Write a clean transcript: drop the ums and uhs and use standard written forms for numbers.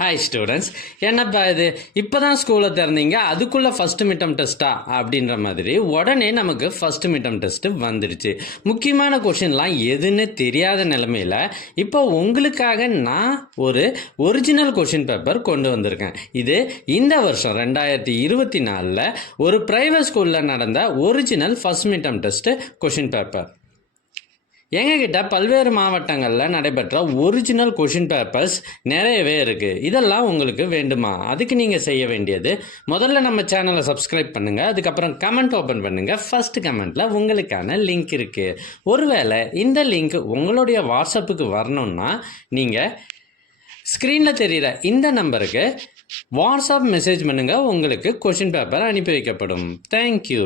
Hi students, என்னப்பா இது இப்போ தான் ஸ்கூலை திறந்தீங்க, அதுக்குள்ளே ஃபஸ்ட்டு மிட்டம் டெஸ்ட்டா அப்படின்ற மாதிரி உடனே நமக்கு ஃபஸ்ட்டு மிட்டம் டெஸ்ட்டு வந்துடுச்சு. முக்கியமான கொஷின்லாம் எதுன்னு தெரியாத நிலமையில் இப்போ உங்களுக்காக நான் ஒரு ஒரிஜினல் கொஷின் பேப்பர் கொண்டு வந்திருக்கேன். இது இந்த வருஷம் 2024 ஒரு ப்ரைவேட் ஸ்கூலில் நடந்த original first midterm test question paper. எங்ககிட்ட பல்வேறு மாவட்டங்களில் நடைபெற்ற ஒரிஜினல் கொஷின் பேப்பர்ஸ் நிறையவே இருக்குது. இதெல்லாம் உங்களுக்கு வேண்டுமா? அதுக்கு நீங்கள் செய்ய வேண்டியது, முதல்ல நம்ம சேனலை சப்ஸ்கிரைப் பண்ணுங்கள், அதுக்கப்புறம் கமெண்ட் ஓப்பன் பண்ணுங்கள். ஃபஸ்ட்டு கமெண்ட்டில் உங்களுக்கான லிங்க் இருக்குது. ஒருவேளை இந்த லிங்க் உங்களுடைய வாட்ஸ்அப்புக்கு வரணுன்னா நீங்கள் ஸ்க்ரீனில் தெரிகிற இந்த நம்பருக்கு வாட்ஸ்அப் மெசேஜ் பண்ணுங்கள், உங்களுக்கு கொஷின் பேப்பர் அனுப்பி வைக்கப்படும். தேங்க்யூ.